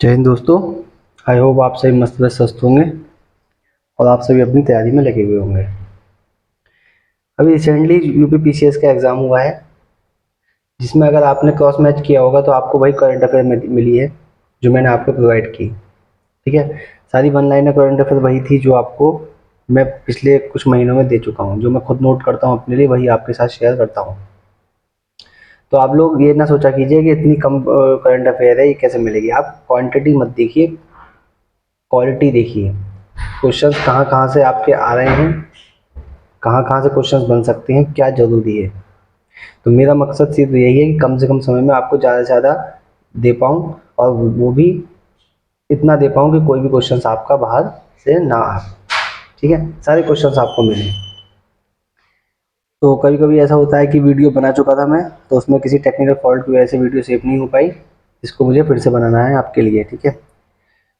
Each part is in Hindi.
जय हिंद दोस्तों। आई होप आप सभी मस्त व स्वस्थ होंगे और आप सभी अपनी तैयारी में लगे हुए होंगे। अभी रिसेंटली यूपी पीसीएस का एग्ज़ाम हुआ है, जिसमें अगर आपने क्रॉस मैच किया होगा तो आपको वही करंट अफेयर मिली है जो मैंने आपको प्रोवाइड की। ठीक है, सारी वन लाइनर करंट अफेयर वही थी जो आपको मैं पिछले कुछ महीनों में दे चुका हूँ। जो मैं खुद नोट करता हूँ अपने लिए, वही आपके साथ शेयर करता हूँ। तो आप लोग ये ना सोचा कीजिए कि इतनी कम करंट अफेयर है, ये कैसे मिलेगी। आप क्वांटिटी मत देखिए, क्वालिटी देखिए। क्वेश्चंस कहाँ कहाँ से आपके आ रहे हैं, कहाँ कहाँ से क्वेश्चंस बन सकते हैं, क्या ज़रूरी है। तो मेरा मकसद सिर्फ यही है कि कम से कम समय में आपको ज़्यादा से ज़्यादा दे पाऊँ, और वो भी इतना दे पाऊँ कि कोई भी क्वेश्चंस आपका बाहर से ना आए। ठीक है, सारे क्वेश्चंस आपको मिलें। तो कभी कभी ऐसा होता है कि वीडियो बना चुका था मैं, तो उसमें किसी टेक्निकल फॉल्ट की वजह से वीडियो सेव नहीं हो पाई, इसको मुझे फिर से बनाना है आपके लिए। ठीक है,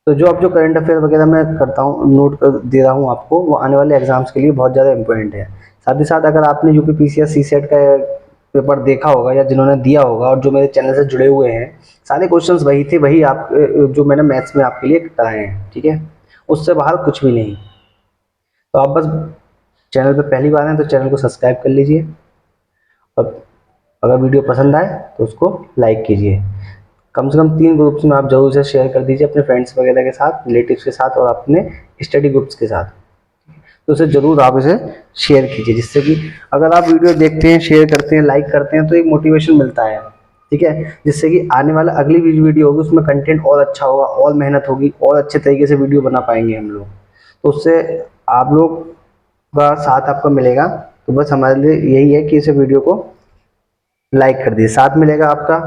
तो जो करंट अफेयर वगैरह मैं करता हूँ, नोट कर दे रहा हूँ आपको, वो आने वाले एग्जाम्स के लिए बहुत ज़्यादा इंपॉर्टेंट है। साथ ही साथ अगर आपने यूपी पीसीएस सी सेट का पेपर देखा होगा या जिन्होंने दिया होगा और जो मेरे चैनल से जुड़े हुए हैं, सारे क्वेश्चंस वही थे, वही आप जो मैंने मैथ्स में आपके लिए कराए हैं। ठीक है, उससे बाहर कुछ भी नहीं। तो आप बस चैनल पे पहली बार हैं तो चैनल को सब्सक्राइब कर लीजिए, और अगर वीडियो पसंद आए तो उसको लाइक कीजिए। कम से कम 3 ग्रुप्स में आप ज़रूर से शेयर कर दीजिए, अपने फ्रेंड्स वगैरह के साथ, रिलेटिव्स के साथ और अपने स्टडी ग्रुप्स के साथ। तो उसे ज़रूर आप इसे शेयर कीजिए, जिससे कि अगर आप वीडियो देखते हैं, शेयर करते हैं, लाइक करते हैं, तो एक मोटिवेशन मिलता है। ठीक है, जिससे कि आने वाला अगली वीडियो होगी उसमें कंटेंट और अच्छा होगा, और मेहनत होगी, और अच्छे तरीके से वीडियो बना पाएंगे हम लोग। तो उससे आप लोग का साथ आपको मिलेगा। तो बस हमारे लिए यही है कि इसे वीडियो को लाइक कर दीजिए, साथ मिलेगा आपका,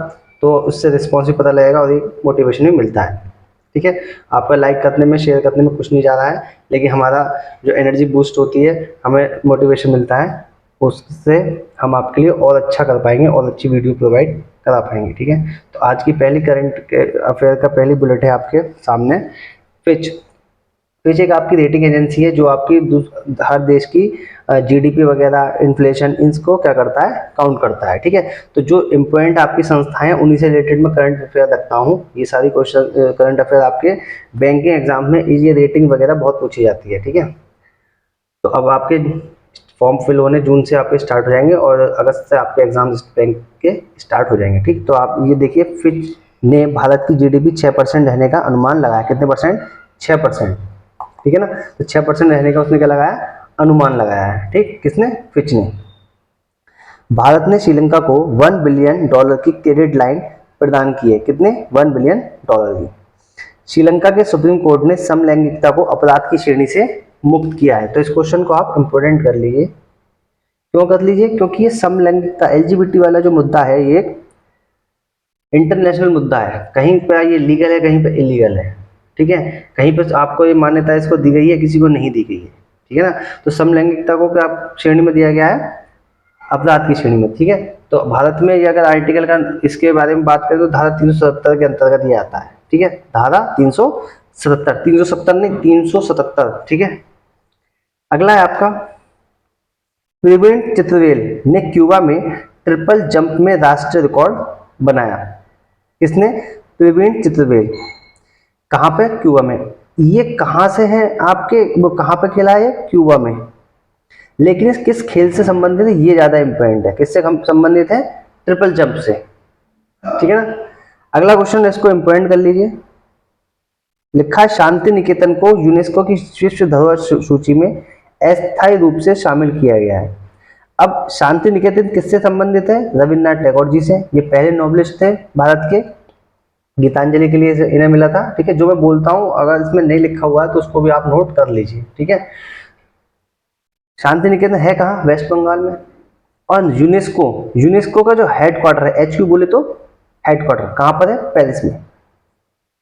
तो उससे रिस्पॉन्स भी पता लगेगा और एक मोटिवेशन भी मिलता है। ठीक है, आपका लाइक करने में, शेयर करने में कुछ नहीं जा रहा है, लेकिन हमारा जो एनर्जी बूस्ट होती है, हमें मोटिवेशन मिलता है, उससे हम आपके लिए और अच्छा कर पाएंगे और अच्छी वीडियो प्रोवाइड करा पाएंगे। ठीक है, तो आज की पहली करंट अफेयर का पहली बुलेट है आपके सामने। फिच फिच एक आपकी रेटिंग एजेंसी है जो आपकी हर देश की जीडीपी वगैरह, इन्फ्लेशन, इनको क्या करता है, काउंट करता है। ठीक है, तो जो इम्पोर्टेंट आपकी संस्थाएं हैं उन्हीं से रिलेटेड मैं करंट अफेयर रखता हूँ। ये सारी क्वेश्चन करंट अफेयर आपके बैंकिंग एग्जाम में ये रेटिंग वगैरह बहुत पूछी जाती है। ठीक है, तो अब आपके फॉर्म फिल होने जून से आपके स्टार्ट हो जाएंगे और अगस्त से आपके एग्जाम बैंक के स्टार्ट हो जाएंगे। ठीक, तो आप ये देखिए, फिच ने भारत की जीडीपी 6% रहने का अनुमान लगाया। कितने परसेंट? 6%। ठीक है ना, तो 6% रहने का उसने क्या लगाया, अनुमान लगाया है। ठीक, किसने? फिच ने। भारत ने श्रीलंका को $1 बिलियन की क्रेडिट लाइन प्रदान की है। कितने? $1 बिलियन की। श्रीलंका के सुप्रीम कोर्ट ने समलैंगिकता को अपराध की श्रेणी से मुक्त किया है। तो इस क्वेश्चन को आप इंपोर्टेंट कर लीजिए। क्यों कर लीजिए? क्योंकि ये समलैंगिकता, एलजीबीटी वाला जो मुद्दा है, ये एक इंटरनेशनल मुद्दा है। कहीं पर ये लीगल है, कहीं पर इलीगल है। ठीक है, कहीं पर आपको ये मान्यता इसको दी गई है, किसी को नहीं दी गई है। ठीक है ना, तो समलैंगिकता को क्या श्रेणी में दिया गया है? अपराध की श्रेणी में। ठीक है, तो भारत में ये अगर आर्टिकल का इसके बारे में बात करें तो धारा 377 के अंतर्गत ये आता है। ठीक है, धारा 377, 370 नहीं, 377। ठीक है, अगला है आपका, प्रवीण चित्रवेल ने क्यूबा में ट्रिपल जंप में राष्ट्रीय रिकॉर्ड बनाया। किसने? प्रवीण चित्रवेल। कहाँ पे? क्यूबा में। ये कहाँ से है आपके, वो कहाँ पे खेला है? क्यूबा में। लेकिन इस किस खेल से संबंधित है, ये ज्यादा इंपॉर्टेंट है। किससे संबंधित है? ट्रिपल जंप से। ठीक है ना, अगला क्वेश्चन, इसको इंपॉर्टेंट कर लीजिए। लिखा है, शांति निकेतन को यूनेस्को की विश्व धरोहर सूची में अस्थायी रूप से शामिल किया गया है। अब शांति निकेतन किससे संबंधित है? रविन्द्रनाथ टैगोर जी से। ये पहले नोबलिस्ट थे भारत के, गीतांजलि के लिए इन्हें मिला था। ठीक है, जो मैं बोलता हूँ अगर इसमें नहीं लिखा हुआ है तो उसको भी आप नोट कर लीजिए। ठीक है, शांति निकेतन है कहाँ? वेस्ट बंगाल में। और यूनेस्को, यूनेस्को का जो हेड क्वार्टर है, एचक्यू बोले तो हेड क्वार्टर कहाँ पर है? पेरिस में।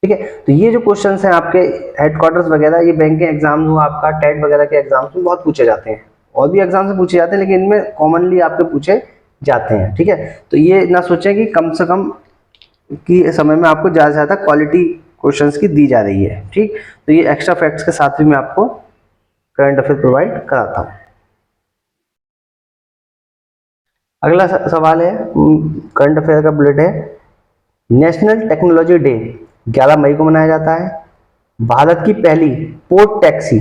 ठीक है, तो ये जो क्वेश्चन हैं आपके हेडक्वार्टर्स वगैरह, ये बैंकिंग एग्जाम हो, आपका टेट वगैरह के एग्जाम्स में बहुत पूछे जाते हैं, और भी एग्जाम से पूछे जाते हैं, लेकिन इनमें कॉमनली आपके पूछे जाते हैं। ठीक है, तो ये ना सोचें कि कम से कम की समय में आपको ज़्यादा से ज़्यादा क्वालिटी क्वेश्चंस की दी जा रही है। ठीक, तो ये एक्स्ट्रा फैक्ट्स के साथ भी मैं आपको करंट अफेयर प्रोवाइड कराता हूँ। अगला सवाल है, करंट अफेयर का बुलेट है, नेशनल टेक्नोलॉजी डे 11 मई को मनाया जाता है। भारत की पहली पोर्ट टैक्सी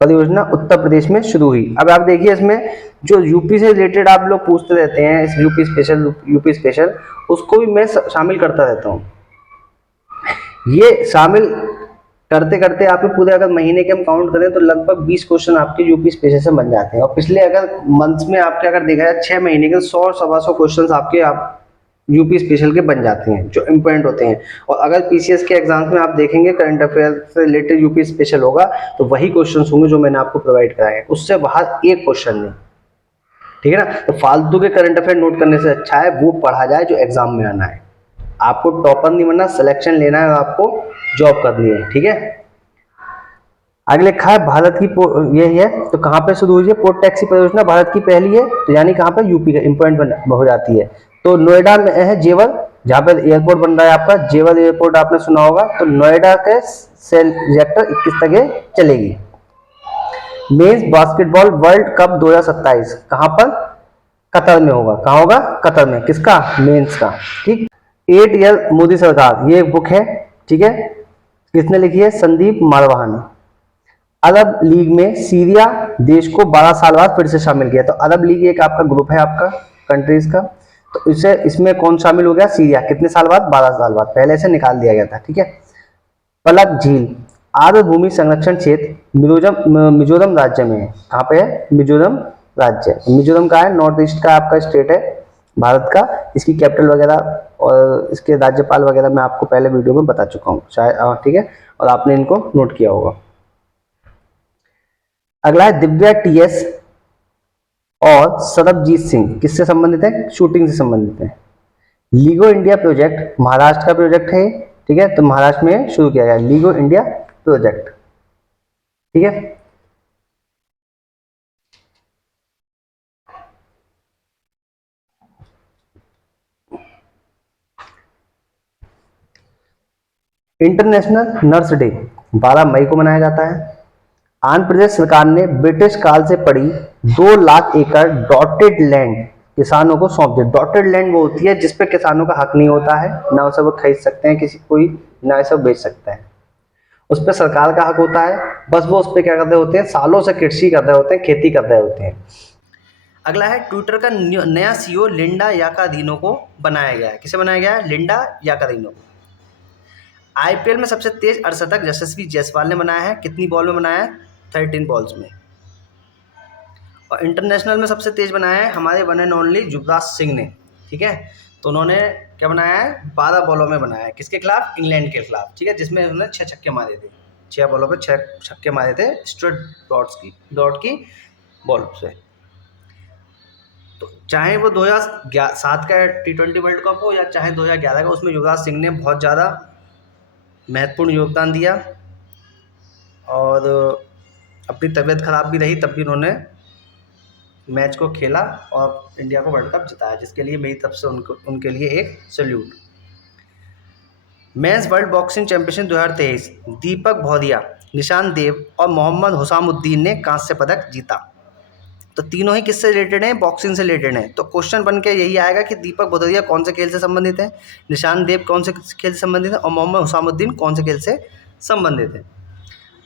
परियोजना उत्तर प्रदेश में शुरू हुई। अब आप देखिए इसमें जो यूपी से रिलेटेड आप लोग पूछते रहते हैं, इस यूपी स्पेशल उसको भी मैं शामिल करता रहता हूँ। ये शामिल करते करते आपके पूरे अगर महीने के हम काउंट करें तो लगभग 20 क्वेश्चन आपके यूपी स्पेशल से बन जाते हैं। और पिछले अगर मंथ्स में आपके अगर देखा जाए 6 महीने के 100 सवा 100 क्वेश्चन आपके आप यूपी स्पेशल के बन जाते हैं जो इम्पोर्टेंट होते हैं। और अगर पीसीएस के एग्जाम्स में आप देखेंगे करंट अफेयर से रिलेटेड यूपी स्पेशल होगा तो वही क्वेश्चन होंगे जो मैंने आपको प्रोवाइड कराए हैं, उससे बाहर एक क्वेश्चन नहीं। ठीक है ना। तो फालतू के करंट अफेयर नोट करने से अच्छा है वो पढ़ा जाए जो एग्जाम में आना है। आपको टॉपर नहीं बनना, सिलेक्शन लेना है, आपको जॉब करनी है। ठीक है। आगे लिखा है भारत की ये है तो कहाँ पे शुरू हुई है पोर्ट टैक्सी परियोजना, भारत की पहली है तो यानी कहाँ पे यूपी का इंपॉर्टेंट हो जाती है। तो नोएडा में है जेवर, जहाँ पे एयरपोर्ट बन रहा है आपका जेवर एयरपोर्ट, आपने सुना होगा। तो नोएडा के सेल रिएक्टर 21 तक ये चलेगी। मेंस बास्केटबॉल वर्ल्ड कप 2027 कहाँ पर, कतर में होगा। कहाँ होगा, कतर में। किसका, मेंस का। ठीक। 8 ईयर मोदी सरकार, ये एक बुक है। ठीक है। किसने लिखी है, संदीप मारवाहा ने। अरब लीग में सीरिया देश को 12 साल बाद फिर से शामिल किया। तो अरब लीग एक आपका ग्रुप है आपका कंट्रीज का, तो इसे इसमें कौन शामिल हो गया, सीरिया। कितने साल बाद, 12 साल बाद, पहले से निकाल दिया गया था। ठीक है। पलक झील आर्द्र भूमि संरक्षण क्षेत्र मिजोरम राज्य में है। कहाँ पे है, मिजोरम राज्य। मिजोरम का है, नॉर्थ ईस्ट का आपका स्टेट है भारत का। इसकी कैपिटल वगैरह और इसके राज्यपाल वगैरह मैं आपको पहले वीडियो में बता चुका हूँ शायद। ठीक है। और आपने इनको नोट किया होगा। अगला है दिव्या टीएस और सरबजीत सिंह, किससे संबंधित है, शूटिंग से संबंधित है। लीगो इंडिया प्रोजेक्ट महाराष्ट्र का प्रोजेक्ट है। ठीक है। तो महाराष्ट्र में शुरू किया गया लीगो इंडिया प्रोजेक्ट। ठीक है। इंटरनेशनल नर्स डे 12 मई को मनाया जाता है। आंध्र प्रदेश सरकार ने ब्रिटिश काल से पड़ी 2 लाख एकड़ डॉटेड लैंड किसानों को सौंप दी। डॉटेड लैंड वो होती है जिसपे किसानों का हक नहीं होता है, ना उसे वो खरीद सकते हैं किसी कोई, ना इसे बेच सकता है। उस पर सरकार का हक होता है, बस वो उस पर क्या कर रहे होते हैं, सालों से कृषि कर रहे होते हैं, खेती कर रहे होते हैं। अगला है ट्विटर का नया सीईओ लिंडा याकार्डिनो को बनाया गया है। किसे बनाया गया है, लिंडा याकार्डिनो को। आईपीएल में सबसे तेज अर्धशतक यशस्वी जायसवाल ने बनाया है। कितनी बॉल में बनाया है, 13 बॉल्स में। और इंटरनेशनल में सबसे तेज बनाया है हमारे one and only Yuvraj Singh ने। ठीक है। तो उन्होंने क्या बनाया है, 12 बॉलों में बनाया है। किसके खिलाफ, इंग्लैंड के खिलाफ। ठीक है। जिसमें उन्होंने 6 छक्के मारे थे, 6 बॉलों पे 6 छक्के मारे थे स्ट्रेट डॉट की बॉल से। तो चाहे वो 2007 का T20 वर्ल्ड कप हो या चाहे 2011 का, उसमें युवराज सिंह ने बहुत ज़्यादा महत्वपूर्ण योगदान दिया। और अपनी तबीयत खराब भी रही तब भी उन्होंने मैच को खेला और इंडिया को वर्ल्ड कप जिताया, जिसके लिए मेरी तरफ से उनके लिए एक salute. Mains world boxing championship 2023 दीपक भौरिया, निशान देव और मोहम्मद हुसामुद्दीन ने कांस्य पदक जीता। तो तीनों ही किससे रिलेटेड हैं, बॉक्सिंग से रिलेटेड हैं। तो क्वेश्चन बन के यही आएगा कि दीपक भदौरिया कौन से खेल से संबंधित है, निशान देव कौन से खेल से संबंधित है और मोहम्मद हुसामुद्दीन कौन से खेल से संबंधित है।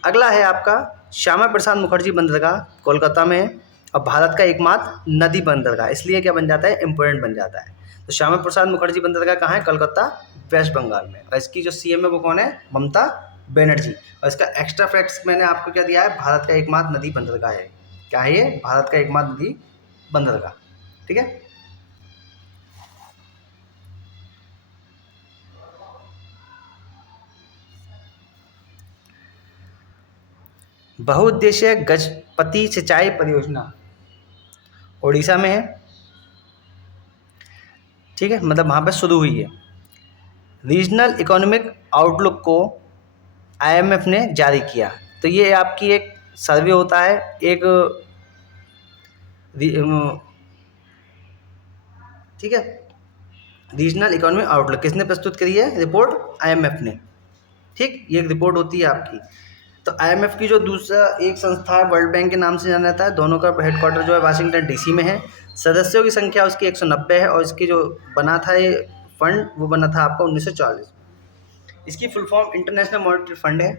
अगला है आपका श्यामा प्रसाद मुखर्जी बंदरगाह कोलकाता में है और भारत का एकमात्र नदी बंदरगाह, इसलिए क्या बन जाता है, इम्पोर्टेंट बन जाता है। तो श्यामा प्रसाद मुखर्जी बंदरगाह कहाँ है, कलकत्ता वेस्ट बंगाल में। और इसकी जो सीएम है वो कौन है, ममता बनर्जी। और इसका एक्स्ट्रा फैक्ट्स मैंने आपको क्या दिया है, भारत का एकमात्र नदी बंदरगाह है। क्या है ये, भारत का एकमात्र नदी बंदरगाह। ठीक है। बहुउद्देशीय गजपति सिंचाई परियोजना ओडिशा में है। ठीक है, मतलब वहाँ पर शुरू हुई है। रीजनल इकोनॉमिक आउटलुक को आईएमएफ ने जारी किया। तो ये आपकी एक सर्वे होता है, एक ठीक है, रीजनल इकोनॉमिक आउटलुक किसने प्रस्तुत करी है, रिपोर्ट आईएमएफ ने। ठीक, ये एक रिपोर्ट होती है आपकी। तो आईएमएफ की जो दूसरा एक संस्था है वर्ल्ड बैंक के नाम से जाना जाता है, दोनों का हेडक्वार्टर जो है वाशिंगटन डीसी में है। सदस्यों की संख्या उसकी 190 है और इसकी जो बना था ये फंड वो बना था आपका 1940। इसकी full form international monetary fund है,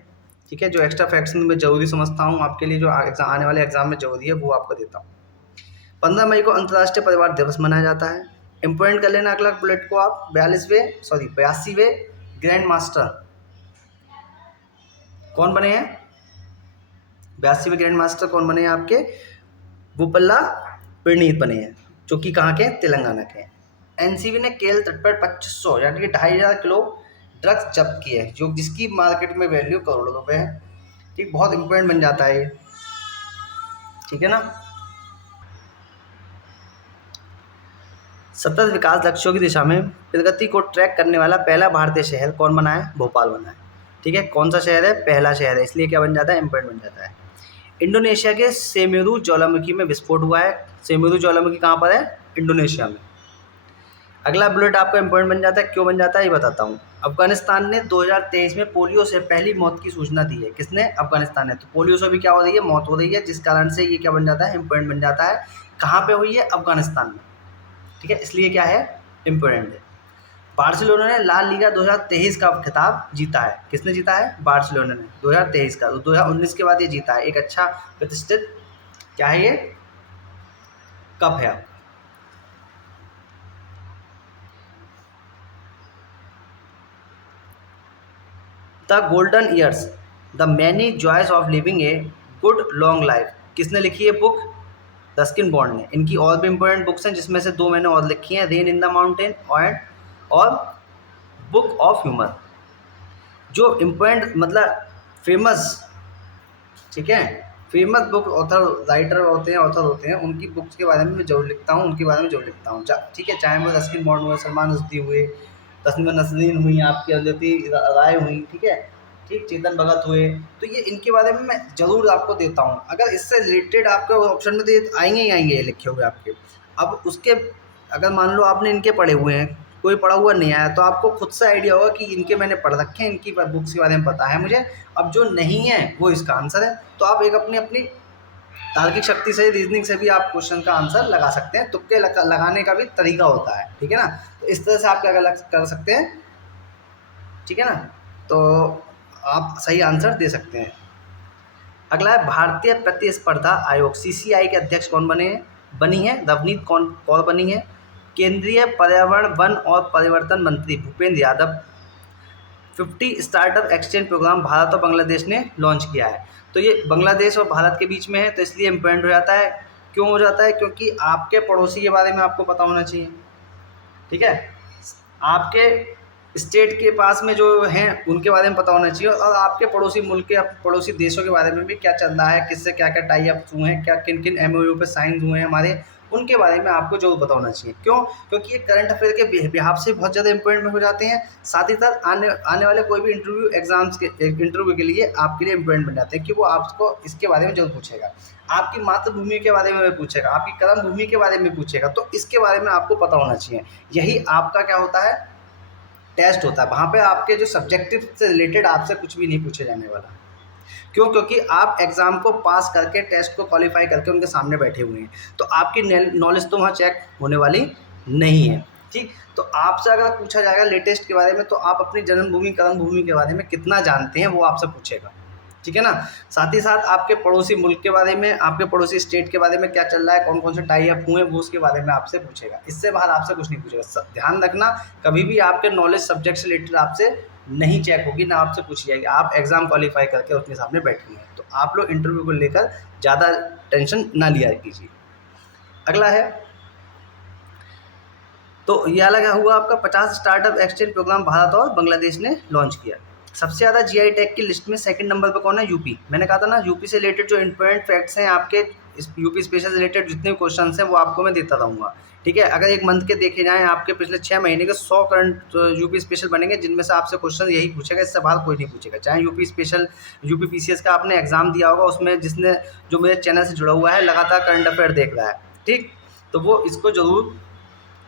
ठीक है। जो एक्स्ट्रा फैक्ट्स में ज़रूरी समझता हूँ आपके लिए, जो आने वाले एग्जाम में ज़रूरी है, वो आपको देता हूँ। 15 मई को अंतर्राष्ट्रीय परिवार दिवस मनाया जाता है। इंपॉर्टेंट कर लेना अगला बुलेट को आप। 82वें ग्रैंड मास्टर कौन बने हैं? 82वें ग्रैंड मास्टर कौन बने हैं आपके? बोपल्ला परिणीत बने हैं, जो कि कहाँ के? तेलंगाना के। एनसीबी ने केरल तट पर 2500 यानी कि 2500 किलो ड्रग्स जब्त किए हैं, जो जिसकी मार्केट में वैल्यू करोड़ों रुपए है। ठीक, बहुत इंपॉर्टेंट बन जाता है ये, ठीक है ना। सतत विकास लक्ष्यों की दिशा में प्रगति को ट्रैक करने वाला पहला भारतीय शहर कौन बना है? भोपाल बना है, ठीक है। कौन सा शहर है? पहला शहर है, इसलिए क्या बन जाता है? इम्पोर्टेंट बन जाता है। इंडोनेशिया के सेमेरू ज्वालामुखी में विस्फोट हुआ है। सेमेरू ज्वालामुखी कहाँ पर है? इंडोनेशिया में। अगला बुलेट आपका इम्पोर्टेंट बन जाता है, क्यों बन जाता है ये बताता हूँ। अफगानिस्तान ने 2023 में पोलियो से पहली मौत की सूचना दी है। किसने? अफगानिस्तान ने। तो पोलियो से भी क्या हो रही है? मौत हो रही है, जिस कारण से ये क्या बन जाता है? इम्पोर्टेंट बन जाता है। कहाँ पे हुई है? अफगानिस्तान में, ठीक है, इसलिए क्या है? इम्पोर्टेंट है। बार्सिलोना ने ला लीगा 2023 का खिताब जीता है। किसने जीता है? बार्सिलोना ने 2023 का। 2019 के बाद ये जीता है। एक अच्छा प्रतिष्ठित क्या है ये? कप है। The golden years, the many joys of living a good long life, किसने लिखी है बुक? रस्किन बॉन्ड ने। इनकी और भी इंपॉर्टेंट बुक्स हैं, जिसमें से 2 मैंने और लिखी हैं, रेन इन द माउंटेन और बुक ऑफ ह्यूमर। जो इम्पोर्टेंट मतलब फेमस, ठीक है, फेमस बुक ऑथर राइटर होते हैं, ऑथर होते हैं, उनकी बुक्स के बारे में मैं जरूर लिखता हूँ, उनके बारे में जरूर लिखता हूँ, ठीक है। चाहे वो रस्किन बॉन्ड हुए, सलमान रुश्दी हुए, तस्नीमा नसरीन हुई, आपकी अदिति राय हुई, ठीक है, ठीक, चेतन भगत हुए, तो ये इनके बारे में मैं जरूर आपको देता हूँ। अगर इससे रिलेटेड आपके ऑप्शन में तो ये आएंगे ही आएंगे, ये लिखे हुए आपके। अब उसके अगर मान लो आपने इनके पढ़े हुए हैं, कोई पढ़ा हुआ नहीं आया, तो आपको खुद से आइडिया होगा कि इनके मैंने पढ़ रखे हैं, इनकी बुक्स के बारे में पता है मुझे। अब जो नहीं है वो इसका आंसर है। तो आप एक अपनी अपनी तार्किक शक्ति से, रीजनिंग से भी आप क्वेश्चन का आंसर लगा सकते हैं। तुक्के लगाने का भी तरीका होता है, ठीक है ना। तो इस तरह से आप क्या कर सकते हैं, ठीक है ना। तो आप सही आंसर दे सकते हैं। अगला है भारतीय प्रतिस्पर्धा आयोग, सीसीआई के अध्यक्ष कौन बनी है? रवनीत कौर बनी है। केंद्रीय पर्यावरण, वन और परिवर्तन मंत्री Bhupender Yadav. 50 startup exchange program Bharat और बांग्लादेश ने लॉन्च किया है। तो ये बांग्लादेश और भारत के बीच में है, तो इसलिए इम्पोर्टेंट हो जाता है। क्यों हो जाता है? क्योंकि आपके पड़ोसी के बारे में आपको पता होना चाहिए, ठीक है। आपके स्टेट के पास में जो हैं उनके बारे में पता होना चाहिए, और आपके पड़ोसी मुल्क के पड़ोसी देशों के बारे में भी क्या चल रहा है, किससे क्या क्या टाई अप हुए हैं, क्या किन किन एमओयू पे साइन हुए हैं हमारे, उनके बारे में आपको जरूर पता होना चाहिए। क्यों? क्योंकि ये करंट अफेयर के बिहाफ से बहुत ज़्यादा इंपॉर्टेंट हो जाते हैं। साथ ही साथ आने वाले कोई भी इंटरव्यू के लिए आपके लिए इंपॉर्टेंट बन जाते हैं, कि वो आपको इसके बारे में जरूर पूछेगा। आपकी मातृभूमि के बारे में पूछेगा, आपकी कर्म भूमि के बारे में पूछेगा, तो इसके बारे में आपको पता होना चाहिए। यही आपका क्या होता है? टेस्ट होता है। वहाँ पे आपके जो सब्जेक्टिव से रिलेटेड आपसे कुछ भी नहीं पूछे जाने वाला। क्यों? क्योंकि आप एग्ज़ाम को पास करके, टेस्ट को क्वालिफाई करके उनके सामने बैठे हुए हैं, तो आपकी नॉलेज तो वहाँ चेक होने वाली नहीं है, ठीक। तो आपसे अगर पूछा जाएगा लेटेस्ट के बारे में, तो आप अपनी जन्मभूमि, कर्मभूमि के बारे में कितना जानते हैं, वो आपसे पूछेगा, ठीक है ना। साथ ही साथ आपके पड़ोसी मुल्क के बारे में, आपके पड़ोसी स्टेट के बारे में क्या चल रहा है, कौन कौन से टाई अप हुए, वो उसके बारे में आपसे पूछेगा। इससे बाहर आपसे कुछ नहीं पूछेगा। ध्यान रखना, कभी भी आपके नॉलेज सब्जेक्ट से रिलेटेड आपसे नहीं चेक होगी, ना आपसे पूछी जाएगी। आप एग्जाम क्वालिफाई करके उसके सामने बैठे हैं, तो आप लोग इंटरव्यू को लेकर ज़्यादा टेंशन ना लिया कीजिए। अगला है, तो यह लगा हुआ आपका 50 स्टार्टअप एक्सचेंज प्रोग्राम भारत और बांग्लादेश ने लॉन्च किया। सबसे ज़्यादा जीआई टैग की लिस्ट में सेकंड नंबर पर कौन है? यूपी। मैंने कहा था ना, यूपी से रिलेटेड जो इंपॉर्टेंट फैक्ट्स हैं आपके, इस यूपी स्पेशल से रिलेटेड जितने भी क्वेश्चन हैं वो आपको मैं देता रहूँगा, ठीक है। अगर एक मंथ के देखे जाएँ, आपके पिछले 6 महीने के 100 करंट यूपी स्पेशल बनेंगे, जिनमें से आपसे क्वेश्चन यही पूछेगा, इससे बाहर कोई नहीं पूछेगा। चाहे यूपी स्पेशल, यूपी पीसीएस का आपने एग्जाम दिया होगा, उसमें जिसने जो मेरे चैनल से जुड़ा हुआ है, लगातार करंट अफेयर देख रहा है, ठीक, तो वो इसको ज़रूर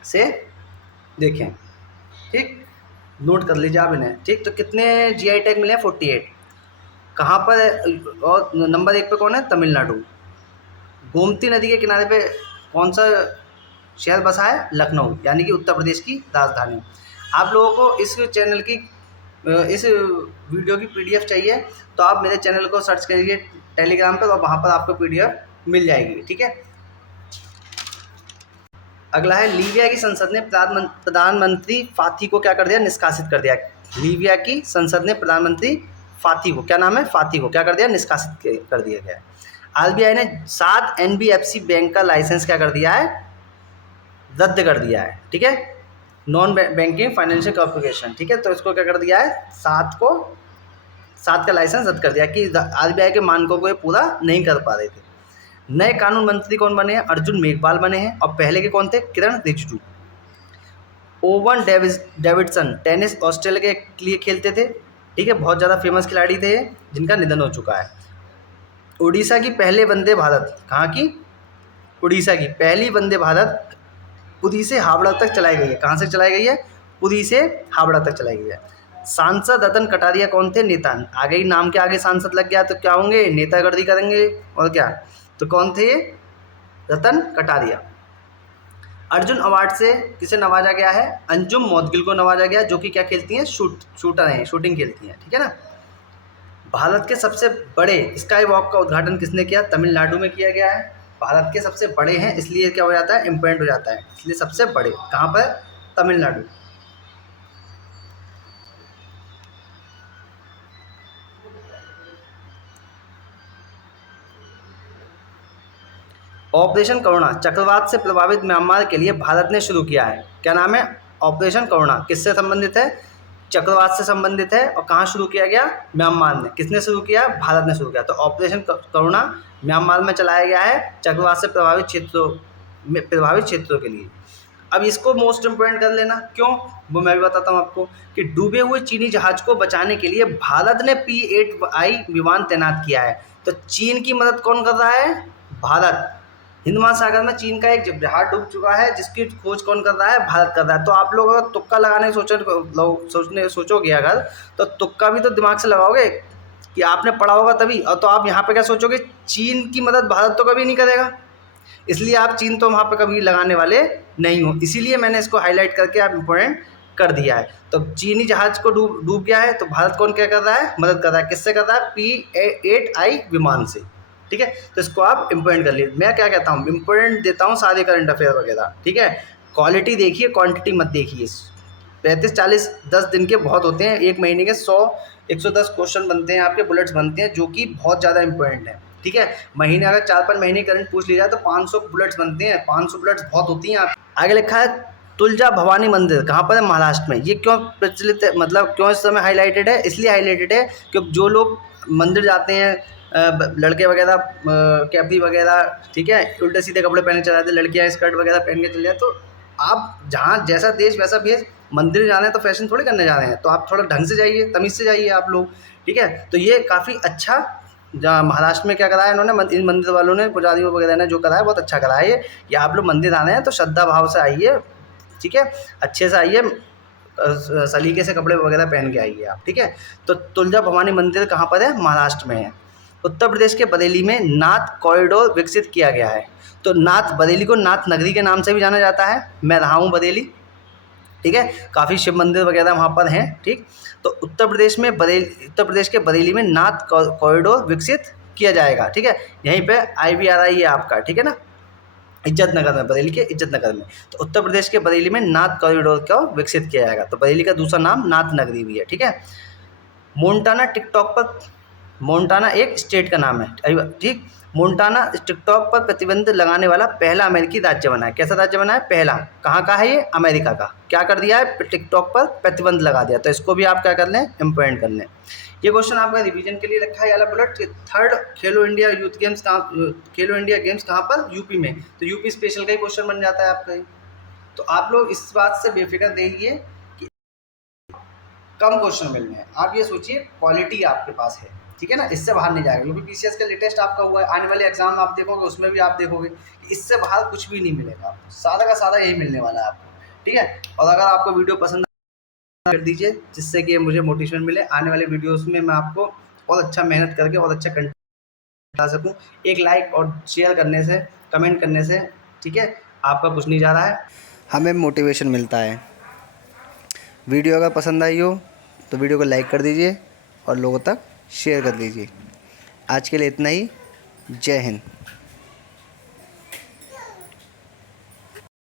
से देखें, ठीक, नोट कर लीजिए आप इन्हें, ठीक। तो कितने जीआई टैग मिले हैं? 48। कहाँ पर है? और नंबर 1 पे कौन है? तमिलनाडु। गोमती नदी के किनारे पे कौन सा शहर बसा है? लखनऊ, यानी कि उत्तर प्रदेश की राजधानी। आप लोगों को इस चैनल की इस वीडियो की पीडीएफ चाहिए तो आप मेरे चैनल को सर्च करिए टेलीग्राम पर और वहाँ पर आपको पीडीएफ मिल जाएगी, ठीक है। अगला है लीबिया की संसद ने प्रधानमंत्री फाथी को क्या कर दिया, निष्कासित कर दिया। लीबिया की संसद ने प्रधानमंत्री फाथी को, क्या नाम है, फाथी को क्या कर दिया, निष्कासित कर दिया गया। आरबीआई ने 7 एनबीएफसी बैंक का लाइसेंस क्या कर दिया है, रद्द कर दिया है, ठीक है। नॉन बैंकिंग फाइनेंशियल कॉर्पोरेशन, ठीक है, तो इसको क्या कर दिया है, 7 का लाइसेंस रद्द कर दिया कि आरबीआई के मानकों को ये पूरा नहीं कर पा रहे थे। नए कानून मंत्री कौन बने हैं, अर्जुन मेघवाल बने हैं, और पहले के कौन थे, Kiren Rijiju. Owen Davidson tennis Australia के लिए खेलते थे, ठीक है, बहुत ज़्यादा फेमस खिलाड़ी थे जिनका निधन हो चुका है। उड़ीसा की पहले वंदे भारत, कहाँ की, उड़ीसा की पहली वंदे भारत पुरी से हावड़ा तक चलाई गई है। कहाँ से चलाई गई है, पुरी से हावड़ा तक चलाई गई है। सांसद रतन कटारिया कौन थे, नेता। आगे ही नाम के आगे सांसद लग गया तो क्या होंगे, नेतागिरी करेंगे और क्या, तो कौन थे ये, रतन कटारिया। अर्जुन अवार्ड से किसे नवाजा गया है, अंजुम मौदगिल को नवाजा गया, जो कि क्या खेलती हैं, शूटर हैं, शूटिंग खेलती हैं, ठीक है ना। भारत के सबसे बड़े स्काई वॉक का उद्घाटन किसने किया, तमिलनाडु में किया गया है। भारत के सबसे बड़े हैं इसलिए क्या हो जाता है, इम्पोर्टेंट हो जाता है, इसलिए सबसे बड़े कहाँ पर, तमिलनाडु। ऑपरेशन करुणा चक्रवात से प्रभावित म्यांमार के लिए भारत ने शुरू किया है, क्या नाम है, ऑपरेशन करुणा। किससे संबंधित है, चक्रवात से संबंधित है, और कहाँ शुरू किया गया, म्यांमार में। किसने शुरू किया, भारत ने शुरू किया। तो ऑपरेशन करुणा म्यांमार में चलाया गया है चक्रवात से प्रभावित क्षेत्रों के लिए। अब इसको मोस्ट इम्पोर्टेंट कर लेना, क्यों, वो मैं भी बताता हूँ आपको, कि डूबे हुए चीनी जहाज को बचाने के लिए भारत ने P-8I विमान तैनात किया है। तो चीन की मदद कौन कर रहा है, भारत। हिंद महासागर में चीन का एक जहाज डूब चुका है जिसकी खोज कौन कर रहा है, भारत कर रहा है। तो आप लोग अगर तुक्का लगाने सोचोगे अगर, तो तुक्का भी तो दिमाग से लगाओगे कि आपने पढ़ा होगा तभी, और तो आप यहाँ पे क्या सोचोगे, चीन की मदद भारत तो कभी नहीं करेगा, इसलिए आप चीन तो वहाँ पे कभी लगाने वाले नहीं हो, इसीलिए मैंने इसको हाईलाइट करके आप इम्पोर्टेंट कर दिया है। तो चीनी जहाज को डूब गया है तो भारत कौन क्या कर रहा है, मदद कर रहा है। किससे कर रहा है, P-8I विमान से, ठीक है। तो इसको आप इम्पोर्टेंट कर लीजिए। मैं क्या कहता हूँ, इम्पोर्टेंट देता हूँ सारे करंट अफेयर वगैरह, ठीक है। क्वालिटी देखिए, क्वांटिटी मत देखिए। 35-40 10 दिन के बहुत होते हैं, एक महीने के 100-110 क्वेश्चन बनते हैं, आपके बुलेट्स बनते हैं, जो कि बहुत ज़्यादा इंपॉर्टेंट है, ठीक है। महीने अगर 4-5 महीने करंट पूछ लिया जाए तो 500 बुलेट्स बनते हैं, 500 बुलेट्स बहुत होती हैं। आप आगे लिखा है तुलजा भवानी मंदिर, कहाँ पर है, महाराष्ट्र में। ये क्यों प्रचलित है, मतलब क्यों इस समय हाईलाइटेड है, इसलिए हाईलाइटेड है क्योंकि जो लोग मंदिर जाते हैं, लड़के वगैरह कैपरी वगैरह, ठीक है, उल्टे सीधे कपड़े पहन के चले जाते, लड़कियाँ स्कर्ट वगैरह पहन के चले जाए, तो आप जहाँ जैसा देश वैसा भेज, मंदिर जा रहे हैं तो फैशन थोड़ी करने जा रहे हैं, तो आप थोड़ा ढंग से जाइए, तमीज़ से जाइए आप लोग, ठीक है। तो ये काफ़ी अच्छा जहाँ महाराष्ट्र में क्या करा है इन्होंने, इन मंदिर वालों ने, पुजारियों वगैरह ने जो करा है बहुत अच्छा करा है ये, कि आप लोग मंदिर आ रहे हैं तो श्रद्धा भाव से आइए, ठीक है, अच्छे से आइए, सलीके से कपड़े वगैरह पहन के आइए आप, ठीक है। तो तुलजा भवानी मंदिर कहाँ पर है, महाराष्ट्र में है। उत्तर प्रदेश के बरेली में नाथ कॉरिडोर विकसित किया गया है। तो बरेली को नाथ नगरी के नाम से भी जाना जाता है, मैं रहा हूँ बरेली, ठीक है, काफ़ी शिव मंदिर वगैरह वहाँ पर हैं, ठीक। तो उत्तर प्रदेश के बरेली में नाथ कॉरिडोर विकसित किया जाएगा, ठीक है। यहीं पे IVRI है आपका, ठीक है ना, इज्जत नगर में, बरेली के इज्जत नगर में। तो उत्तर प्रदेश के बरेली में नाथ कॉरिडोर को विकसित किया जाएगा। तो बरेली का दूसरा नाम नाथ नगरी भी है, ठीक है। मोन्टाना टिकटॉक पर, मोन्टाना एक स्टेट का नाम है, ठीक। मोन्टाना टिकटॉक पर प्रतिबंध लगाने वाला पहला अमेरिकी राज्य बना है। कैसा राज्य बना है, पहला। कहाँ का है ये, अमेरिका का। क्या कर दिया है, टिकटॉक पर प्रतिबंध लगा दिया। तो इसको भी आप क्या कर लें, इम्पोर्टेंट कर लें। ये क्वेश्चन आपका रिवीजन के लिए रखा है याला बुलेट। थर्ड खेलो इंडिया गेम्स कहाँ पर, यूपी में। तो यूपी स्पेशल का ही क्वेश्चन बन जाता है आपका। तो आप लोग इस बात से बेफिक्र रहिए कि कम क्वेश्चन मिल रहे हैं, आप ये सोचिए क्वालिटी आपके पास है, ठीक है ना, इससे बाहर नहीं जाएगा। यूपी PCS का लेटेस्ट आपका हुआ है, आने वाले एग्जाम आप देखोगे उसमें भी आप देखोगे कि इससे बाहर कुछ भी नहीं मिलेगा आपको, सारा का सारा यही मिलने वाला है आपको, ठीक है। और अगर आपको वीडियो पसंद कर दीजिए, जिससे कि मुझे मोटिवेशन मिले आने वाले वीडियोस में मैं आपको और अच्छा मेहनत करके और अच्छा कंटेंट बता सकूं। एक लाइक और शेयर करने से, कमेंट करने से, ठीक है, आपका कुछ नहीं जा रहा है, हमें मोटिवेशन मिलता है। वीडियो अगर पसंद आई हो तो तो वीडियो को लाइक कर दीजिए और लोगों तक शेयर कर दीजिए। आज के लिए इतना ही। जय हिंद।